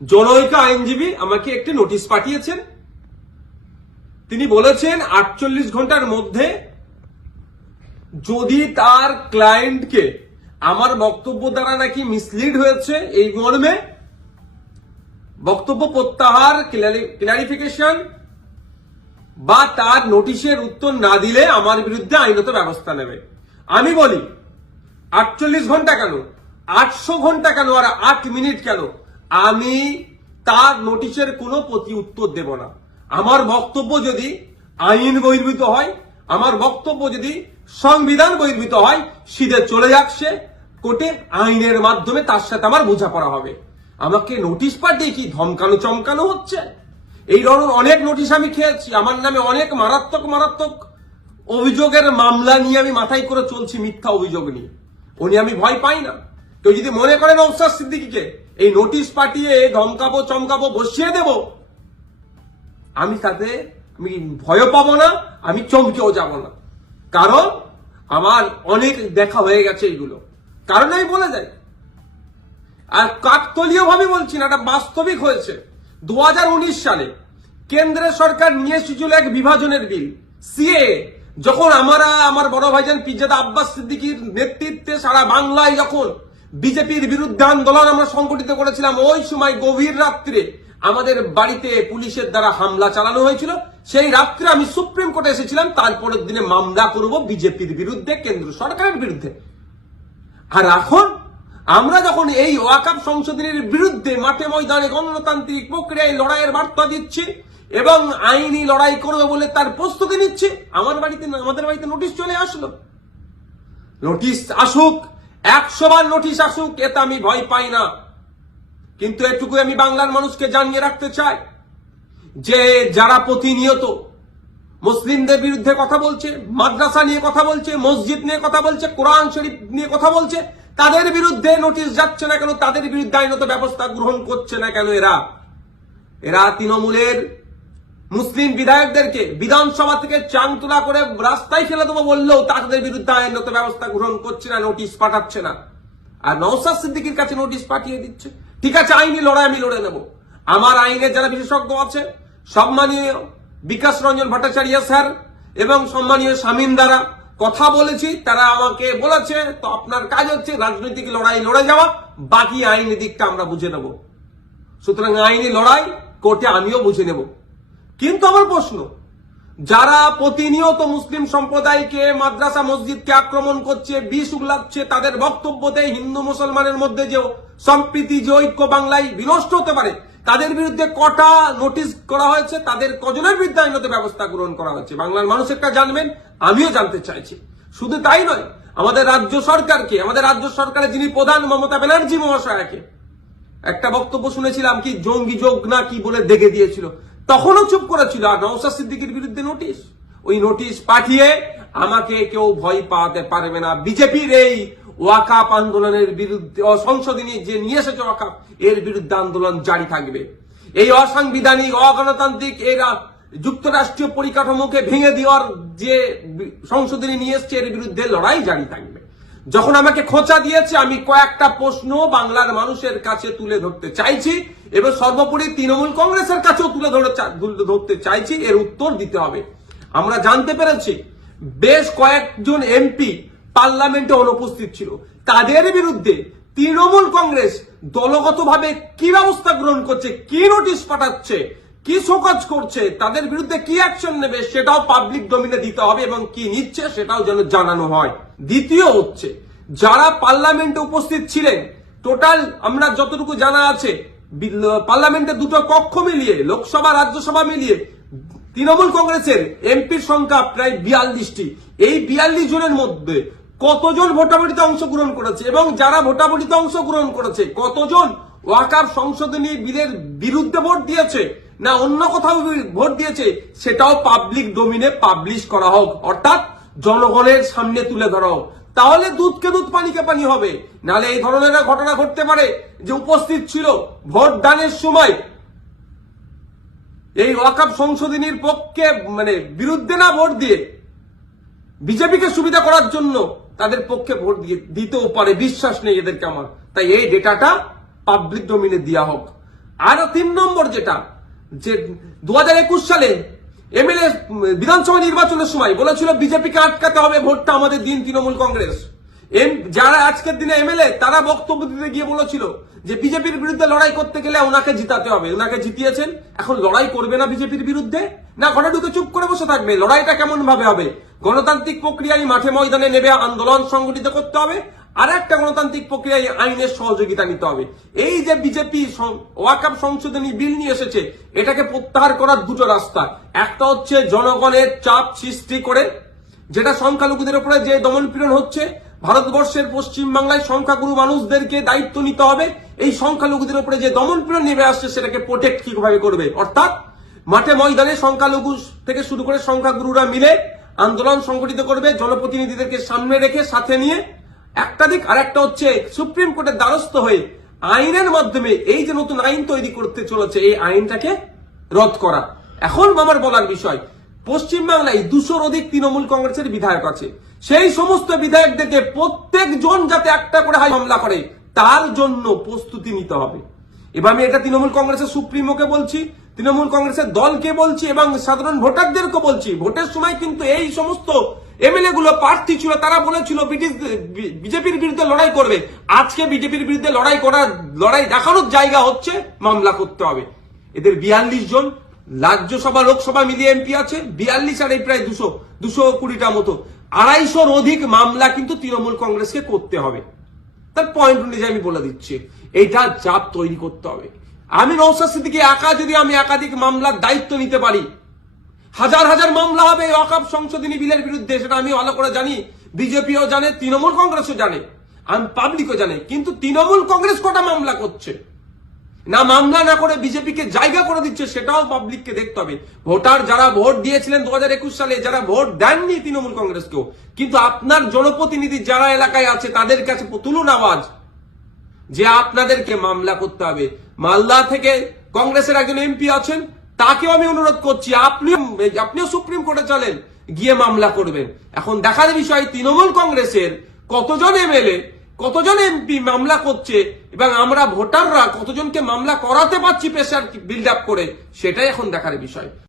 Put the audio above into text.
জনৈক আইনজীবী আমাকে একটি নোটিশ পাঠিয়েছেন। তিনি বলেছেন 48 ঘন্টার মধ্যে যদি তার ক্লায়েন্টকে আমার বক্তব্য দ্বারা নাকি মিসলিড হয়েছে এই মর্মে বক্তব্য প্রত্যাহার, ক্লারিফিকেশন বা তার নোটিশের উত্তর না দিলে আমার বিরুদ্ধে আইনত ব্যবস্থা নেবে। আমি বলি 48 ঘন্টা কেন, 800 ঘন্টা কেন, আর 8 মিনিট কেন, আমি তার নোটিশের কোনো প্রতি উত্তর দেব না। আমার বক্তব্য যদি আইন বহির্ভূত হয়, আমার বক্তব্য যদি সংবিধান বহির্ভূত হয়, সিধে চলে যাক সে কোর্টে, আইনের মাধ্যমে তার সাথে আমার বোঝাপড়া হবে। আমাকে নোটিশ পাঠিয়ে কি ধমকানো চমকানো হচ্ছে? এই ধরনের অনেক নোটিশ আমি খেয়েছি। আমার নামে অনেক মারাত্মক মারাত্মক অভিযোগের মামলা নিয়ে আমি মাথায় করে চলছি, মিথ্যা অভিযোগ নিয়ে। উনি আমি ভয় পাই না। কেউ যদি মনে করেন নওশাদ সিদ্দিকীকে এই নোটিশ পাঠিয়ে ধমকাবো চমকাবো বসিয়ে দেব, আমি তাতে আমি ভয় পাবো না, আমি চমকেও যাব না। কারণ আমার অনেক দেখা হয়ে গেছে এইগুলো। কারণ আমি বলে যাই, আর কাকতলীয় ভাবে বলছি না, এটা বাস্তবিক হয়েছে। 2019 সালে কেন্দ্রের সরকার নিয়ে এসেছিল এক বিভাজনের বিল, সিএ। যখন আমার বড় ভাইজান পিরজাদা আব্বাস সিদ্দিকীর নেতৃত্বে সারা বাংলায় যখন বিজেপির বিরুদ্ধে আন্দোলন আমরা সংগঠিত করেছিলাম, ওই সময় গভীর রাত্রে আমাদের বাড়িতে পুলিশের দ্বারা হামলা চালানো হয়েছিল। সেই রাত্রে আমি সুপ্রিম কোর্টে এসেছিলাম, তারপরের দিনে মামলা করব বিজেপির বিরুদ্ধে, কেন্দ্র সরকারের বিরুদ্ধে। আর এখন আমরা যখন এই ওয়াকফ সংশোধনের বিরুদ্ধে মাঠে ময়দানে গণতান্ত্রিক প্রক্রিয়ায় লড়াইয়ের বার্তা দিচ্ছি এবং আইনি লড়াই করবে বলে তার প্রস্তুতি নিচ্ছি, আমাদের বাড়িতে নোটিশ চলে আসলো। নোটিশ আসুক, 100 বার নোটিশ আসুক, এতে আমি ভয় পাই না। কিন্তু এটুকু আমি বাংলার মানুষকে জানিয়ে রাখতে চাই যে যারা প্রতিনিয়ত মুসলিমদের বিরুদ্ধে কথা বলছে, মাদ্রাসা নিয়ে কথা বলছে, মসজিদ নিয়ে কথা বলছে, কোরআন শরীফ নিয়ে কথা বলছে, তাদের বিরুদ্ধে নোটিশ যাচ্ছে না কেন, তাদের বিরুদ্ধে আইনত ব্যবস্থা গ্রহণ করছে না কেন? এরা তৃণমূলের মুসলিম বিধায়কদেরকে বিধানসভা থেকে চাংতলা করে রাস্তায় ফেলে দেবো বললেও তাদের বিরুদ্ধে আইনত ব্যবস্থা গ্রহণ করছে না, নোটিশ পাঠাচ্ছে না। আর নওশাদ সিদ্দিকীর কাছে নোটিশ পাঠিয়ে দিচ্ছে। ঠিক আছে, আইনি লড়াই আমি লড়ে নেব। আমার আইনের যারা বিশেষজ্ঞ আছে, সম্মানীয় বিকাশ রঞ্জন ভট্টাচার্য স্যার এবং সম্মানীয় শামীম দ্বারা কথা বলেছি, তারা আমাকে বলেছে তো আপনার কাজ হচ্ছে রাজনৈতিক লড়াই লড়ে যাওয়া, বাকি আইনি দিকটা আমরা বুঝে নেব। সুতরাং আইনি লড়াই কোর্টে আমিও বুঝে নেব। কিন্তু আমার প্রশ্ন, যারা প্রতিনিয়ত মুসলিম সম্প্রদায়কে, মাদ্রাসা মসজিদকে আক্রমণ করছে, বিষ উগলাচ্ছে, তাদের বক্তব্যতে হিন্দু মুসলমানের মধ্যে যে সম্প্রীতি, যে ঐক্য বাংলায় বিনষ্ট হতে পারে, তাদের বিরুদ্ধে কটা নোটিশ করা হয়েছে, তাদের কজনের বিরুদ্ধে আইনত ব্যবস্থা গ্রহণ করা হয়েছে, বাংলার মানুষেরটা জানবেন, আমিও জানতে চাইছি। শুধু তাই নয়, আমাদের রাজ্য সরকারের যিনি প্রধান মমতা ব্যানার্জি মহাশয়াকে একটা বক্তব্য শুনেছিলাম, কি জঙ্গি যোগ না কি বলে দেখে দিয়েছিল, তখনও চুপ করেছিল। আর নওশাদ সিদ্দিকীর বিরুদ্ধে নোটিশ, ওই নোটিশ পাঠিয়ে আমাকে কেউ ভয় পাওয়াতে পারবে না। বিজেপির এই ওয়াকফ আন্দোলনের বিরুদ্ধে, সংশোধনী যে নিয়ে এসেছে ওয়াকফ, এর বিরুদ্ধে আন্দোলন জারি থাকবে। এই অসাংবিধানিক, অগণতান্ত্রিক এরা যুক্তরাষ্ট্রীয় পরিকাঠামোকে ভেঙে দেওয়ার যে সংশোধনী নিয়ে এসছে, এর বিরুদ্ধে লড়াই জারি থাকবে। যখন আমাকে খোঁচা দিয়েছে, আমি কয়েকটা প্রশ্ন বাংলার মানুষের কাছে তুলে ধরতে চাইছি এবং সর্বোপরি তৃণমূল কংগ্রেসের কাছেও তুলে ধরতে চাইছি, এর উত্তর দিতে হবে। আমরা জানতে পেরেছি বেশ কয়েকজন এমপি পার্লামেন্টে অনুপস্থিত ছিল, তাদের বিরুদ্ধে তৃণমূল কংগ্রেস দলগতভাবে কি ব্যবস্থা গ্রহণ করছে, কি নোটিশ পাঠাচ্ছে, কি শোকজ করছে, তাদের বিরুদ্ধে কি অ্যাকশন নেবে, সেটাও পাবলিক ডোমিনে দিতে হবে এবং কি নিচ্ছে সেটাও যেন জানানো হয়। দ্বিতীয় হচ্ছে, যারা পার্লামেন্টে উপস্থিত ছিলেন, টোটাল আমরা যতটুকু জানা আছে, পার্লামেন্টে দুটো কক্ষ মিলিয়ে, লোকসভা রাজ্যসভা মিলিয়ে তৃণমূল কংগ্রেসের এমপির সংখ্যা প্রায় 42টি। এই 42 জনের মধ্যে কতজন ভোটাভুটিতে অংশগ্রহণ করেছে এবং যারা ভোটাভুটিতে অংশগ্রহণ করেছে কতজন ওয়াকফ সংশোধনী বিলের বিরুদ্ধে ভোট দিয়েছে না অন্য কোথাও ভোট দিয়েছে, সেটাও পাবলিক ডোমিনে পাবলিশ করা হোক, অর্থাৎ জনগণের সামনে তুলে ধরা হোক। তাহলে দুধকে দুধ, পানিকে পানি হবে। নাহলে এই ধরনের ঘটনা ঘটতে পারে যে উপস্থিত ছিল ভোট দানের সময় এই ওয়াকফ সংশোধনীর পক্ষে, বিরুদ্ধে না ভোট দিয়ে বিজেপিকে সুবিধা করার জন্য তাদের পক্ষে ভোট দিতেও পারে, বিশ্বাস নেই এদেরকে আমার। তাই এই ডেটাটা পাবলিক ডোমিনে দেওয়া হোক। আর 3 নম্বর যেটা, যে 2021 সালে এমএলএ বিধানসভা নির্বাচনের সময় বলেছিল বিজেপিকে আটকাতে হবে, ভোটটা আমাদের দিন তৃণমূল কংগ্রেস। যারা আজকের দিনে এমএলএ তারা বক্তব্য দিতে গিয়ে বলেছিল যে বিজেপির বিরুদ্ধে লড়াই করতে গেলে ওনাকে জিতাতে হবে। ওনাকে জিতিয়েছেন, এখন লড়াই করবে না বিজেপির বিরুদ্ধে, না ঘরে ঢুকে চুপ করে বসে থাকবে? লড়াইটা কেমন ভাবে হবে? গণতান্ত্রিক প্রক্রিয়ায় মাঠে ময়দানে নেবে আন্দোলন সংগঠিত করতে হবে, আর একটা গণতান্ত্রিক প্রক্রিয়ায় আইনের সহযোগিতা নিতে হবে। এই যে বিজেপি ওয়াকফ সংশোধনী বিল নিয়ে এসেছে, এটাকে প্রত্যাহার করার দুটো রাস্তা। একটা হচ্ছে জনগণের চাপ সৃষ্টি করে, যেটা সংখ্যালঘুদের উপরে যে দমনপীড়ন হচ্ছে, ভারতবর্ষের পশ্চিম বাংলায় সংখ্যাগুরু মানুষদেরকে দায়িত্ব নিতে হবে। এই সংখ্যালঘুদের উপরে যে দমনপীড়ন নেমে আসছে সেটাকে প্রোটেক্ট কিভাবে করবে, অর্থাৎ মাঠে ময়দানে সংখ্যালঘু থেকে শুরু করে সংখ্যাগুরুরা মিলে আন্দোলন সংগঠিত করবে, জনপ্রতিনিধিদেরকে সামনে রেখে সাথে নিয়ে। একটা দিক, আর একটা হচ্ছে সুপ্রিম কোর্টের দ্বারস্থ হয়ে আইনের মাধ্যমে এই যে নতুন আইন তৈরি করতে চলেছে, এই আইনটাকে রদ করা। এখন আমার বলার বিষয়, পশ্চিমবাংলায় 200-র অধিক তৃণমূল কংগ্রেসের বিধায়ক আছে। সেই সমস্ত বিধায়কদেরকে প্রত্যেকজন যাতে একটা করে মামলা করে, তার জন্য প্রস্তুতি নিতে হবে। এবার আমি এটা তৃণমূল কংগ্রেসের সুপ্রিমোকে বলছি, তৃণমূল কংগ্রেসের দলকে বলছি এবং সাধারণ ভোটারদেরকে বলছি। ভোটের সময় কিন্তু এই সমস্ত এমএলএ গুলো প্রার্থী ছিল, তারা বলেছিল বিজেপির বিরুদ্ধে লড়াই করবে। আজকে বিজেপির বিরুদ্ধে লড়াই দেখানোর জায়গা হচ্ছে মামলা করতে হবে। এদের 42 জন রাজ্যসভা লোকসভা মিলিয়ে এমপি আছে, 42 আর এই প্রায় 220টা মতো, 250-র অধিক মামলা কিন্তু তৃণমূল কংগ্রেসকে করতে হবে। তার পয়েন্ট অনুযায়ী আমি বলে দিচ্ছি, এইটা চাপ তৈরি করতে হবে। আমি নওশাদ সিদ্দিকী একা যদি আমি একাধিক মামলার দায়িত্ব নিতে পারি, হাজার হাজার মামলা হবে ওয়াকফ সংশোধনী বিলের বিরুদ্ধে, সেটা আমি ভালো করে জানি, বিজেপিও জানে, তৃণমূল কংগ্রেসও জানে, আমি পাবলিকও জানে। কিন্তু তৃণমূল কংগ্রেস কটা মামলা করছে, না মামলা না করে বিজেপিকে জায়গা করে দিচ্ছে, সেটাও পাবলিককে দেখতে হবে। ভোটার যারা ভোট দিয়েছিলেন 2021 সালে, যারা ভোট দেননি তৃণমূল কংগ্রেসকেও, কিন্তু আপনার জনপ্রতিনিধি যারা এলাকায় আছে তাদের কাছে তুলুন আওয়াজ যে আপনাদেরকে মামলা করতে হবে। মালদা থেকে কংগ্রেসের একজন এমপি আছেন, তাকেও আমি অনুরোধ করছি, আপনিও সুপ্রিম কোর্টে চলেন, গিয়ে মামলা করবেন। এখন দেখার বিষয় তৃণমূল কংগ্রেসের কতজন এমএলএ, কতজন এমপি মামলা করছে এবং আমরা ভোটাররা কতজনকে মামলা করাতে পারছি প্রেসার বিল্ড আপ করে, সেটাই এখন দেখার বিষয়।